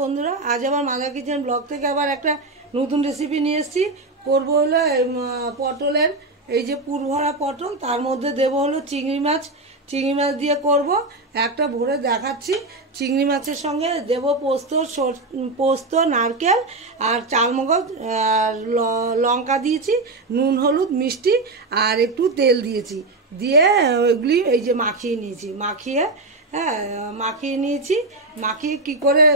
বন্ধুরা, আজ আবার মাদার কিচেন ব্লগ থেকে আবার একটা নতুন রেসিপি নিয়ে এসেছি। করবো হলো পটলের এই যে পুরভরা পটল, তার মধ্যে দেবো হলো চিংড়ি মাছ। চিংড়ি মাছ দিয়ে করব একটা ভরে দেখাচ্ছি। চিংড়ি মাছের সঙ্গে দেবো পোস্ত, নারকেল আর চালমগজ, লঙ্কা দিয়েছি, নুন হলুদ মিষ্টি আর একটু তেল দিয়েছি। দিয়ে ওইগুলি এই যে মাখিয়ে নিয়েছি, মাখিয়ে নিয়েছি। মাখিয়ে কি করে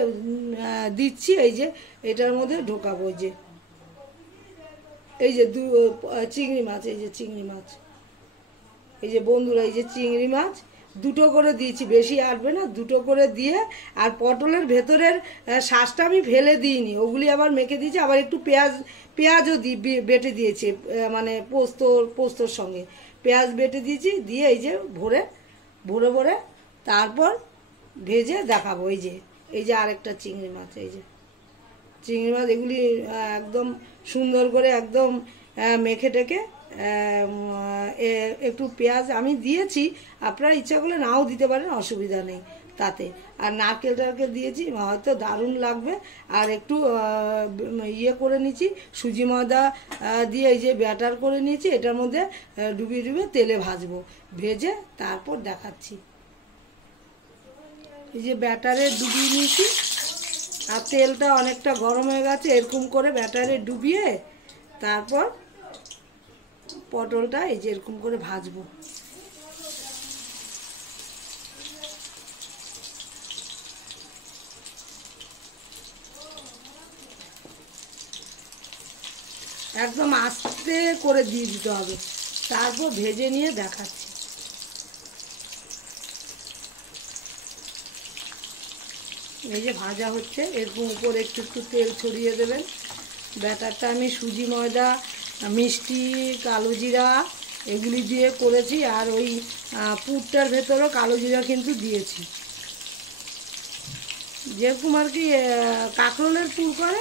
দিচ্ছি, এই যে এটার মধ্যে ঢোকাবো। এই যে চিংড়ি মাছ, এই যে চিংড়ি মাছ, এই যে বন্ধুরা, এই যে চিংড়ি মাছ দুটো করে দিয়েছি, বেশি আসবে না, দুটো করে দিয়ে আর পটলের ভেতরের শাঁসটা আমি ফেলে দিইনি, ওগুলি আবার মেখে দিয়েছি। আবার একটু পেঁয়াজও বেটে দিয়েছি, মানে পোস্তর সঙ্গে পেঁয়াজ বেটে দিয়েছি। দিয়ে এই যে ভরে তারপর ভেজে দেখাবো। এই যে আরেকটা চিংড়ি মাছ, এই যে চিংড়ি মাছ, এগুলি একদম সুন্দর করে একদম মেখে টেকে একটু পেঁয়াজ আমি দিয়েছি, আপনারা ইচ্ছা করলে নাও দিতে পারেন, অসুবিধা নেই তাতে। আর নারকেল টারকেল দিয়েছি, হয়তো দারুণ লাগবে। আর একটু করে নিয়েছি সুজি ময়দা দিয়ে, এই যে ব্যাটার করে নিয়েছি, এটার মধ্যে ডুবিয়ে তেলে ভাজবো। ভেজে তারপর দেখাচ্ছি। এই যে ব্যাটারে ডুবিয়ে নিয়েছি আর তেলটা অনেকটা গরম হয়ে গেছে। এরকম করে ব্যাটারে ডুবিয়ে তারপর পটলটা এই যে এরকম করে ভাজবো। একদম আস্তে করে দিয়ে দিতে হবে, তারপর ভেজে নিয়ে দেখাচ্ছি। এই যে ভাজা হচ্ছে, এরকম উপরে একটু একটু তেল ছড়িয়ে দেবেন। ব্যাটারটা আমি সুজি ময়দা, মিষ্টি, কালো জিরা এগুলি দিয়ে করেছি। আর ওই পুরটার ভেতরেও কালো জিরা কিন্তু দিয়েছি, যেরকম আর কি কাঁকরোলের পুর করে,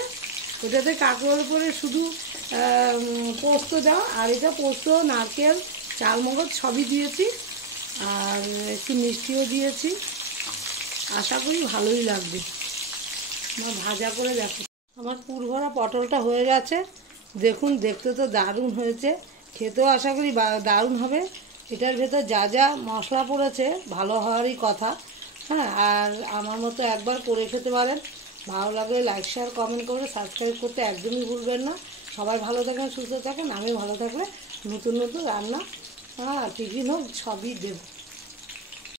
ওটাতে কাঁকরোল করে শুধু পোস্ত দেওয়া। আর এটা পোস্ত, নারকেল, চালমগজ সবই দিয়েছি, আর একটু মিষ্টিও দিয়েছি। আশা করি ভালোই লাগবে। আমার ভাজা করে দেখো, আমার পুরভরা পটলটা হয়ে গেছে। দেখুন, দেখতে তো দারুণ হয়েছে, খেতেও আশা করি দারুণ হবে। এটার ভেতর যা যা মশলা পড়েছে ভালো হওয়ারই কথা। হ্যাঁ, আর আমার মতো একবার করে খেতে পারেন। ভালো লাগলে লাইক, শেয়ার, কমেন্ট করে সাবস্ক্রাইব করতে একদমই ভুলবেন না। সবাই ভালো থাকেন, সুস্থ থাকেন। আমি ভালো থাকলে নতুন নতুন রান্না টিফিন হোক সবই দেবো।